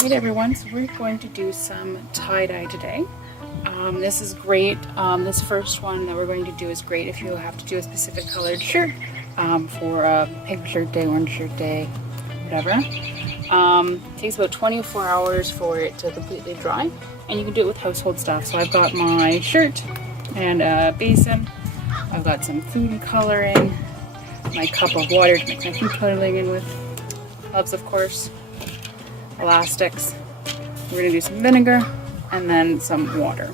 Alright everyone, so we're going to do some tie-dye today. This is great. This first one that we're going to do is great if you have to do a specific colored shirt for a pink shirt day, orange shirt day, whatever. It takes about 24 hours for it to completely dry, and you can do it with household stuff. So I've got my shirt and a basin. I've got some food coloring, my cup of water to mix my food coloring in with, gloves of course, elastics. We're going to do some vinegar and then some water.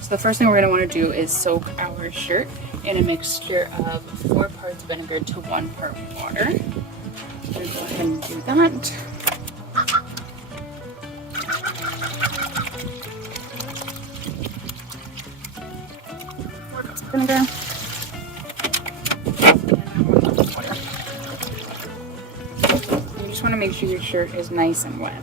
So the first thing we're going to want to do is soak our shirt in a mixture of 4 parts vinegar to 1 part water. So we're going to go ahead and do that. 4 cups of vinegar. You just want to make sure your shirt is nice and wet.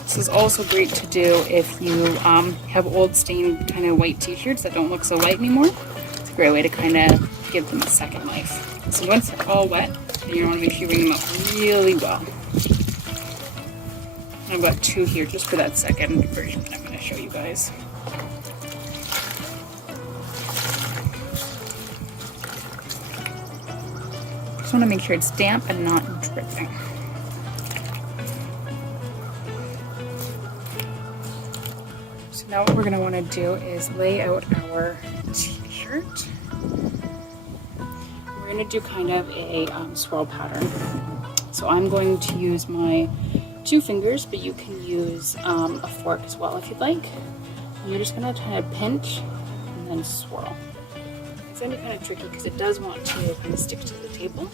This is also great to do if you have old stained kind of white t-shirts that don't look so white anymore. It's a great way to kind of give them a second life. So once they're all wet, you want to make sure you wring them out really well. I've got 2 here just for that second version that I'm going to show you guys. Just want to make sure it's damp and not dripping. So now what we're going to want to do is lay out our t-shirt. We're going to do kind of a swirl pattern. So I'm going to use my 2 fingers, but you can use a fork as well if you'd like. And you're just going to kind of pinch and then swirl. It's going to be kind of tricky because it does want to kind of stick to the table.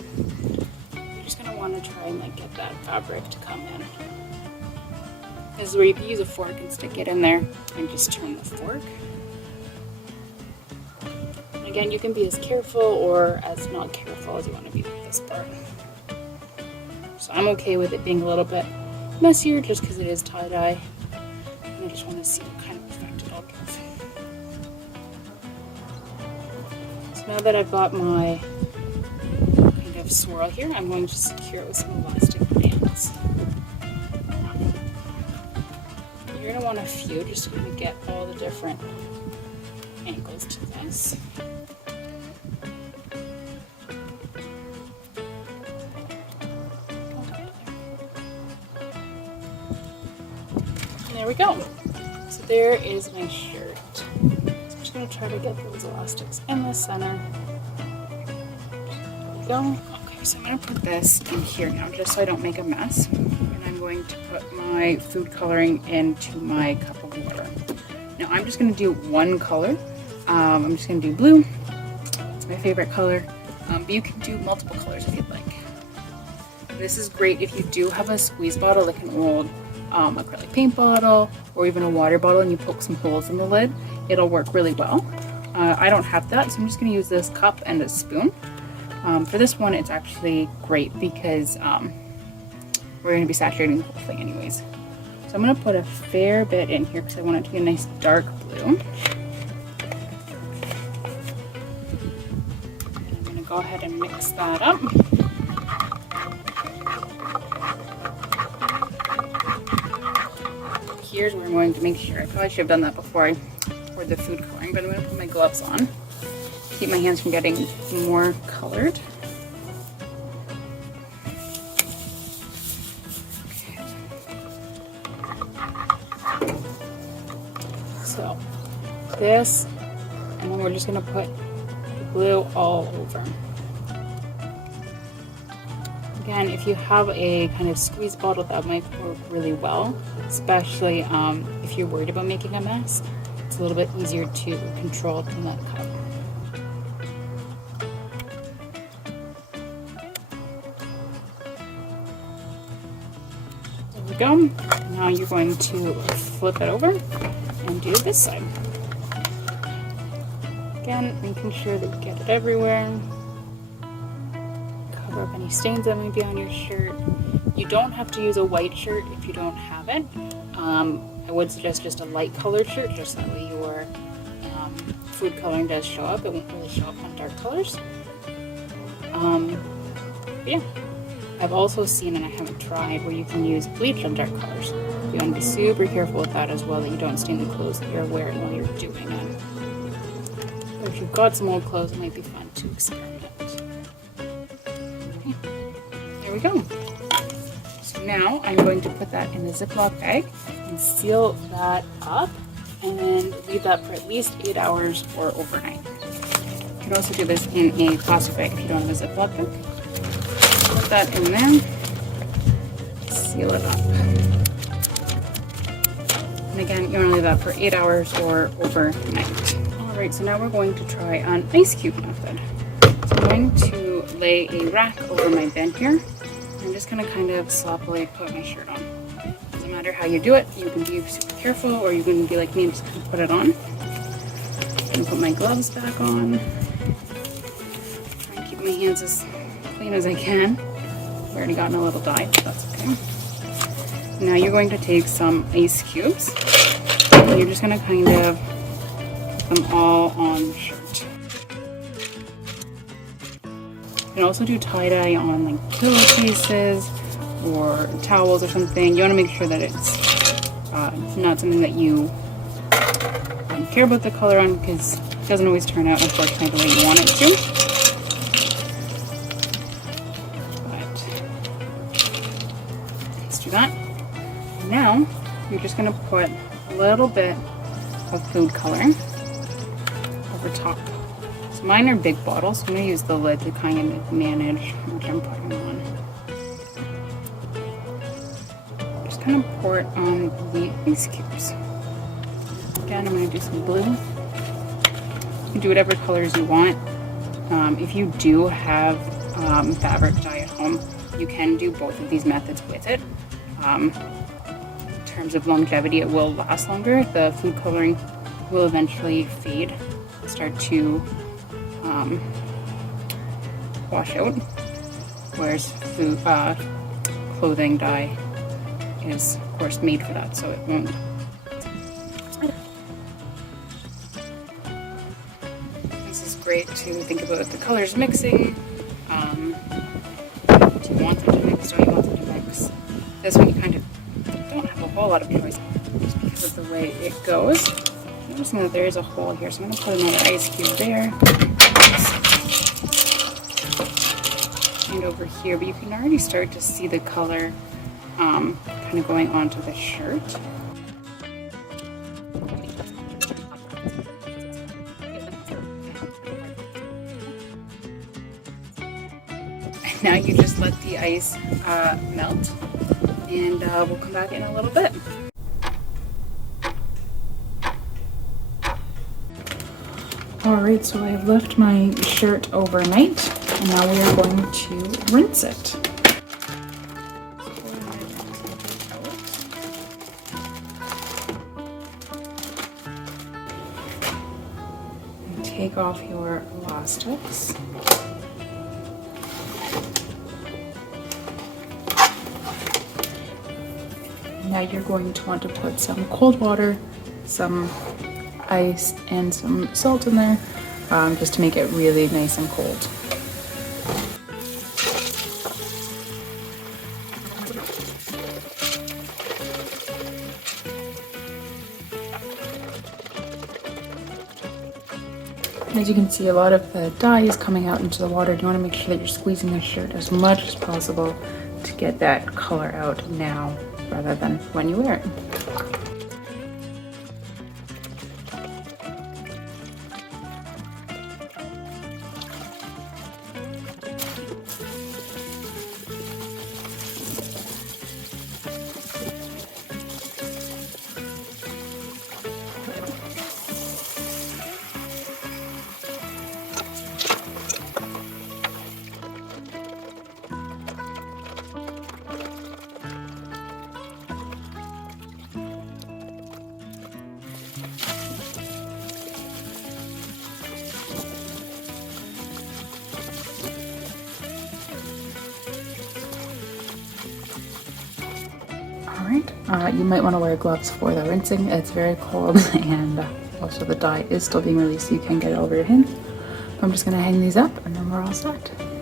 You're just going to want to try and like get that fabric to come in. This is where you can use a fork and stick it in there and just turn the fork. And again, you can be as careful or as not careful as you want to be with this part. So I'm okay with it being a little bit messier just because it is tie-dye. And I just want to see what kind of effect it'll give. So now that I've got my kind of swirl here, I'm going to secure it with some elastic bands. You're going to want a few just to kind of get all the different angles to this. There we go. So there is my shirt. So I'm just going to try to get those elastics in the center. There we go. Okay, so I'm going to put this in here now just so I don't make a mess. And I'm going to put my food coloring into my cup of water. Now I'm just going to do 1 color. I'm just going to do blue. It's my favorite color. But you can do multiple colors if you'd like. This is great if you do have a squeeze bottle, like an old acrylic paint bottle or even a water bottle, and you poke some holes in the lid. It'll work really well. I don't have that, so I'm just going to use this cup and a spoon. For this one, it's actually great because we're going to be saturating the whole thing anyways. So I'm going to put a fair bit in here because I want it to be a nice dark blue. And I'm going to go ahead and mix that up. Here's where I'm going to make sure. I probably should have done that before I poured the food coloring, but I'm going to put my gloves on. Keep my hands from getting more colored. Okay. So this, and then we're just going to put the glue all over. Again, if you have a kind of squeeze bottle, that might work really well, especially if you're worried about making a mess. It's a little bit easier to control than that cup. There we go. Now you're going to flip it over and do this side. Again, making sure that you get it everywhere. Cover up any stains that might be on your shirt. You don't have to use a white shirt if you don't have it. I would suggest just a light colored shirt, just that way your food coloring does show up. It won't really show up on dark colors. Yeah. I've also seen, and I haven't tried, where you can use bleach on dark colors. You want to be super careful with that as well, that you don't stain the clothes that you're wearing while you're doing it. But if you've got some old clothes, it might be fun to experiment. Okay. There we go. So now I'm going to put that in the Ziploc bag and seal that up and leave that for at least 8 hours or overnight. You can also do this in a plastic bag if you don't have a Ziploc bag. Put that in there, seal it up. And again, you want to leave that for 8 hours or overnight. Alright, so now we're going to try an ice cube method. So I'm going to lay a rack over my bed here. I'm just going to kind of sloppily put my shirt on. Doesn't matter how you do it, you can be super careful, or you can be like me and just kind of put it on. I'm going to put my gloves back on. Try and keep my hands as clean as I can. I've already gotten a little dye, but that's okay. Now you're going to take some ice cubes, and you're just going to kind of put them all on the shirt. You can also do tie-dye on like pillowcases or towels or something. You want to make sure that it's not something that you care about the color on, because it doesn't always turn out, unfortunately, the way you want it to. Do that. Now you're just going to put a little bit of food coloring over top. So mine are big bottles, so I'm going to use the lid to kind of manage what I'm putting on. Just kind of pour it on the ice cubes. Again, I'm going to do some blue. You can do whatever colors you want. If you do have fabric dye at home, you can do both of these methods with it. In terms of longevity, it will last longer. The food coloring will eventually fade, start to wash out, whereas clothing dye is, of course, made for that, so it won't. This is great to think about the colors mixing. Do you want them to mix? Don't you want them to mix? This one you kind of don't have a whole lot of choice just because of the way it goes. Noticing that there is a hole here, so I'm going to put another ice cube there. And over here, but you can already start to see the color kind of going onto the shirt. And now you just let the ice melt. And we'll come back in a little bit. Alright, so I've left my shirt overnight, and now we are going to rinse it. And take off your elastics. Now you're going to want to put some cold water, some ice, and some salt in there, just to make it really nice and cold. As you can see, a lot of the dye is coming out into the water. You want to make sure that you're squeezing the shirt as much as possible to get that color out now rather than when you wear it. Alright, you might want to wear gloves for the rinsing. It's very cold and Also the dye is still being released, so you can get it over your hands. I'm just gonna hang these up and then we're all set.